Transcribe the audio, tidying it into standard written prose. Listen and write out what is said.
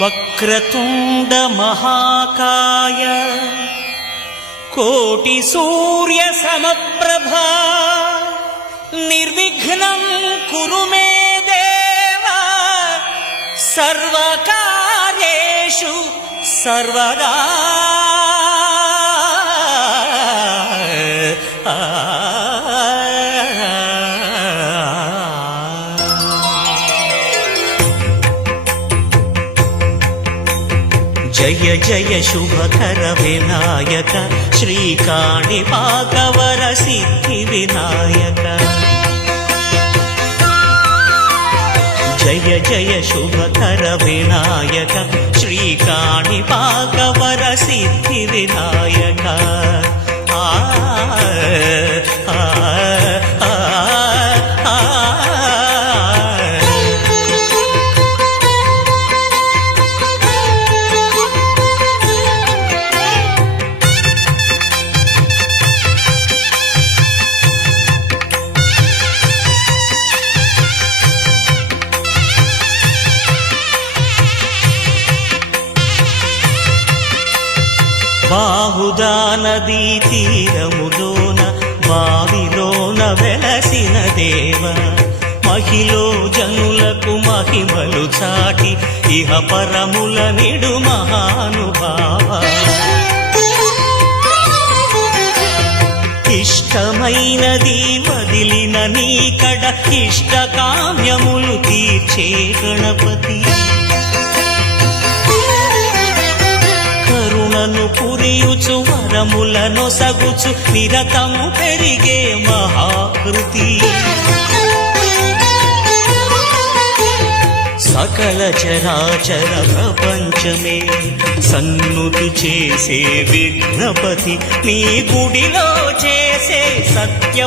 వక్రతుండ మహాకాయ కోటి సూర్య సమప్రభా నిర్విఘ్నం కురు మే దేవ సర్వకార్యేషు సర్వదా. జయ జయ శుభకర వినాయక శ్రీకాణిపాకవర సిద్ధి వినాయక. జయ జయ శుభకర వినాయక శ్రీకాణిపాకవర సిద్ధి వినాయక. బాహుదా నదీ తీరములోన బావిలోన వెలసిన దేవ మహిలో జనులకు మహిమలు చాటి ఇహ పరముల నిడు మహానుభావ. ఇష్టమైనది వదిలిన నీకడ ఇష్ట కామ్యములు తీర్చే గణపతి. కరుణను పురియుచు వరములను సగుచు నిరతము పెరిగే మహాకృతి. సకల చరాచర ప్రపంచమే సన్నుతి చేసే విఘ్నపతి నీ గుడిలో చేసే సత్య